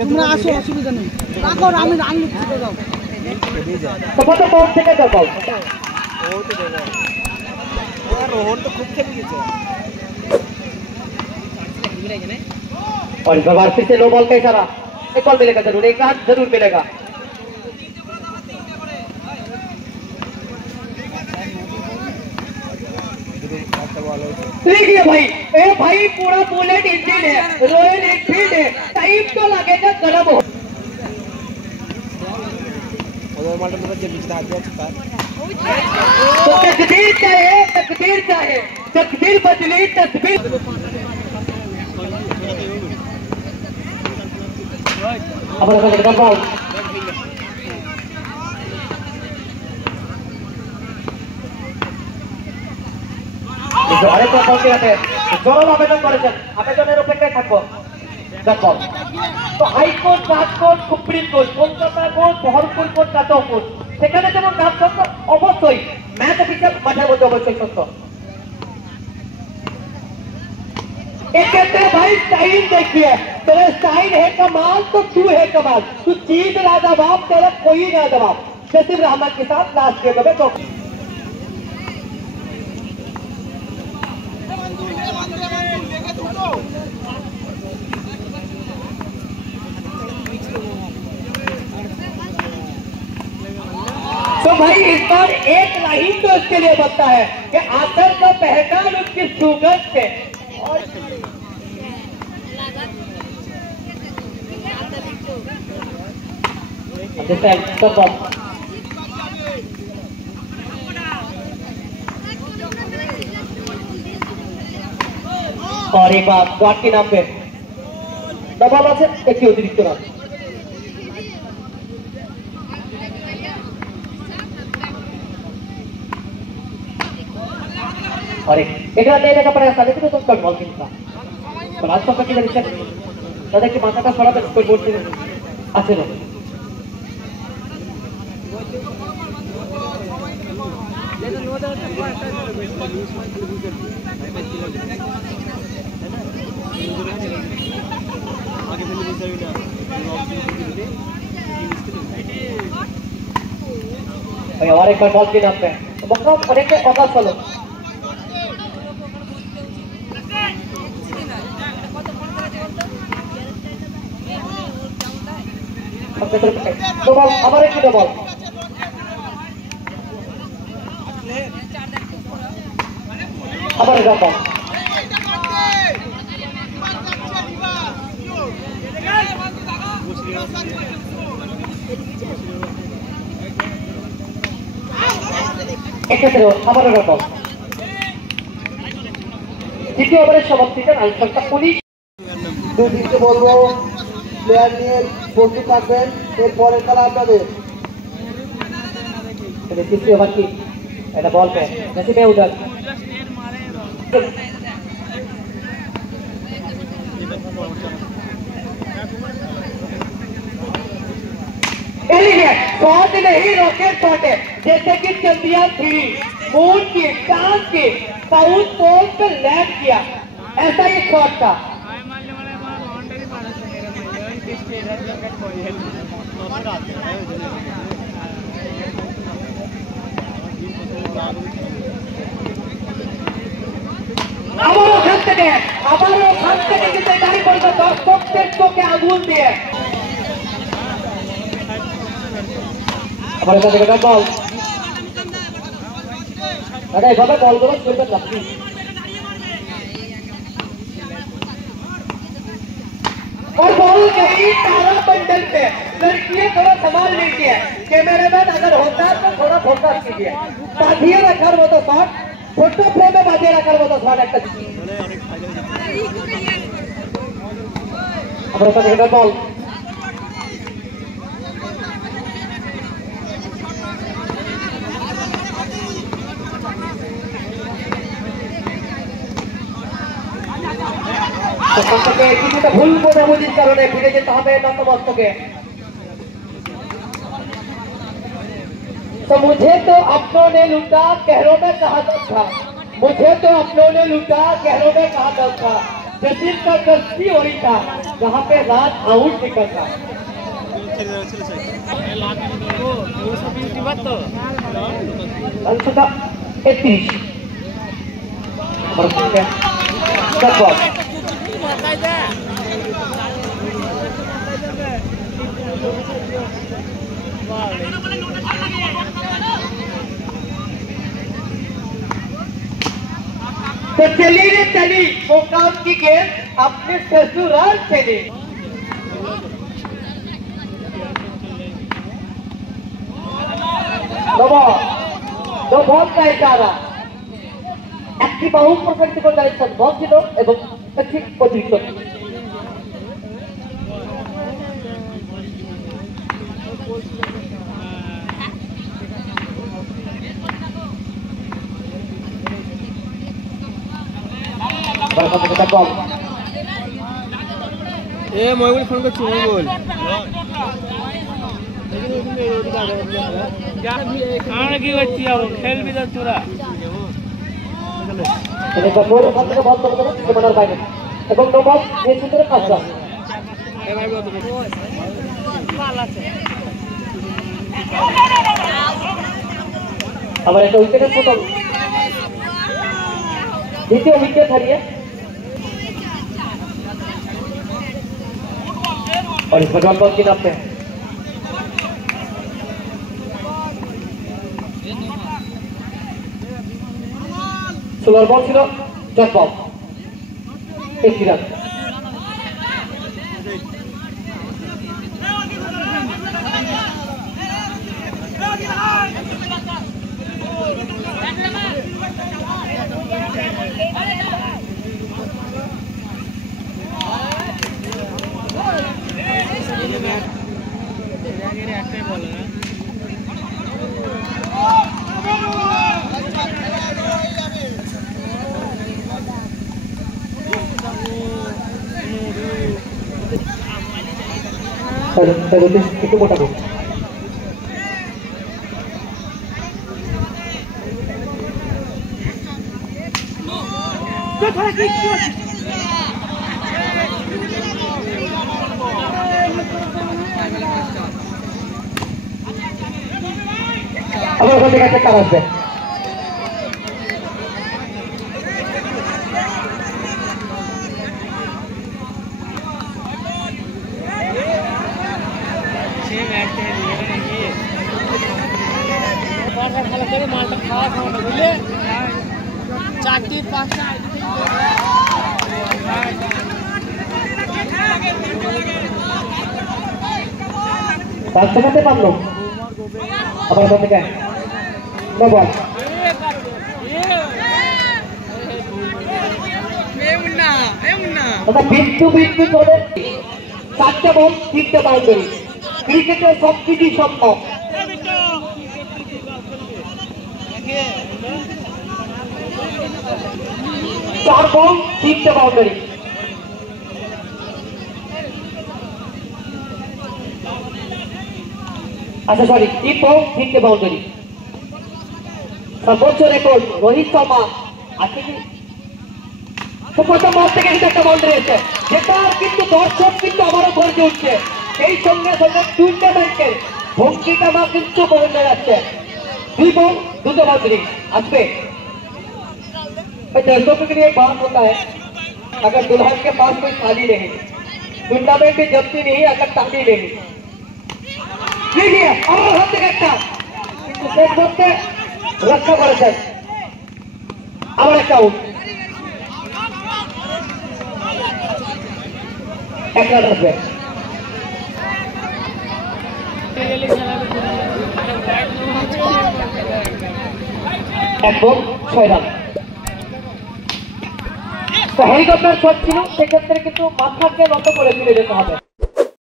তোমরা আসো, অসুবিধা নেই। রাখো, আমি রান লিখতে দাও। তোমাদের কোন থেকে দাও? ও তো দেবে। और रोहन तो खूब खेल गया और इस बार फिर से लो बॉल का इशारा। एक बॉल मिलेगा जरूर, एक रन जरूर मिलेगा। देखिए भाई, ए भाई पूरा बुलेट इंजन है, रॉयल एनफील्ड है, टाइम तो लगेगा गर्म हो। और मार्टन तो जब बीच हाथ दिया चुका तो तकदीर चाहे, तकदीर चाहे, तकदीर बदली तस्वीर। अब लगेगा बॉल। আরেকটা বল খেলাতে জোরাল আবেদন করেছেন, আবেদনের অপেক্ষায় থাকবো। দেখো তো হাইকোর্ট, রাজকোর্ট, supreme court, Kolkata court, Baharampur court, জাতীয় কোর্ট, সেখানে যেমন কাজ সত্য অবশ্যই ম্যাচ অফিসার মাঠের মধ্যে অবশ্যই সত্য। एक कहते हैं भाई स्टाइल देखिए, तेरा स्टाइल है कमाल तो तू है कमाल, तू जीत लाजवाब, तेरा कोई ना जवाब। नसीब रहमान के साथ लास्ट गेम में तो भाई इस बार एक लाइन तो इसके लिए बनता है कि आखिर का पहचान उसकी सुगंध से। और और एक बार गॉड के नाम पे दबाव আছে একটি অতিরিক্ত রান। और एक रान देने का प्रयास था लेकिन तो उसका बॉल नहीं था। तो लास्ट पर किधर से दादा की माथा का थोड़ा स्कोर बोर्ड से अच्छे लोग और एक बार बॉल के नाम पे मौका अनेक अवकाश चलो तो बॉल हमारे की बॉल हमारे का बॉल हमारे का बॉल দ্বিতীয় ওভারের সমাপ্তিতে রান সংখ্যা 19। দুদিকে বলবো প্লেয়ার নিয়ে বসে থাকবেন, এরপরে খেলা আপনাদের। तीसरी ओवर की बॉल पे नसीब है उधर शॉट नहीं रॉकेट शॉट है, जैसे कि चंदिया थी मून की चांद की साउथ पोल पे लैंड किया, ऐसा ही शॉट था। আবারও ওখান থেকে কিন্তু গাড়ি পড়বে দর্শককে আগুন দিয়ে। আমার কাছে একটা বল দাদা এভাবে বলগুলো চলবে না প্লিজ। और बॉल गई तारा बंडल पे, लड़कियां थोड़ा संभाल लीजिए, कैमरामैन अगर होता तो थोड़ा फोकस कीजिए। बाधिए रखा वो तो शॉट, छोटे फ्रेम में बाधिए रखा वो तो शॉट একটা আমরা কাছে একটা বল भूल बोझाबुझिर कारणे फिरे जेते हबे नतमस्तके। तो मुझे तो अपनों ने लूटा कहरों में कहा दम था, मुझे तो अपनों ने लूटा कहरों में कहा दम था, सचिन का गस्ती वही था जहाँ पे रात आउट निकलता। अंशुदा 31 तो चली रे चली मुकाम की गेंद अपने ससुराल चली। दो बॉल का इशारा একটি বাহু প্রসারিত করে দাঁড়িয়েছেন বল ছিল এবং একটি অতিরিক্ত এ ময়ূর ফোন করছি ময়ূর আর কি করছি আর খেলবি তো তোরা বাইরে এবং কাজটা আবার একটা উইকেটের প্রথম দ্বিতীয় উইকেট হারিয়ে और इसमें डॉट बॉल की नाम पे स्लोअर बॉल ছিল डॉट बॉल 80 রান একটাই বলে না একটু মোটা করুন আবার ওখান থেকে একটা তার আসবে খেলা করে মালটা খাওয়া খাওয়াটা বুঝলে 4টি 5টা পাঁচ টাকাতে পারলো আবার ওখান থেকে বল বিন্দু বিন্দু করে 4টা বল 3টা বাউন্ডারি ক্রিকেটে সবকিছু সম্ভব चार बॉल 3টা बाउंड्री अच्छा सॉरी 3 बॉल 3टे बाउंड्री सर्वोच्च रेकर्ड रोहित शर्मा আছে কি তো প্রথম বল থেকে একটা বাউন্ডারি আছে যেটা কিন্তু দর্শক কিন্তু আবারও গর্জে উঠছে এই সঙ্গে সঙ্গে টুর্নামেন্টের ভঙ্গিটা কিন্তু বদলে যাচ্ছে 2 बॉल 2টা बाउंड्री আসবে दर्शकों के लिए बात होता है अगर दुल्हन के पास कोई थाली नहीं टूर्नामेंट में जमती नहीं अगर ताली नहीं और होते একটা কিন্তু শেষ করতে রক্ষা করেছেন আবার একটা আউট এক রান আসবে এক বল 6 রান হেলিকপ্টার শট ছিল সেক্ষেত্রে কিন্তু মাথাকে নত করে ফিরে যেতে হবে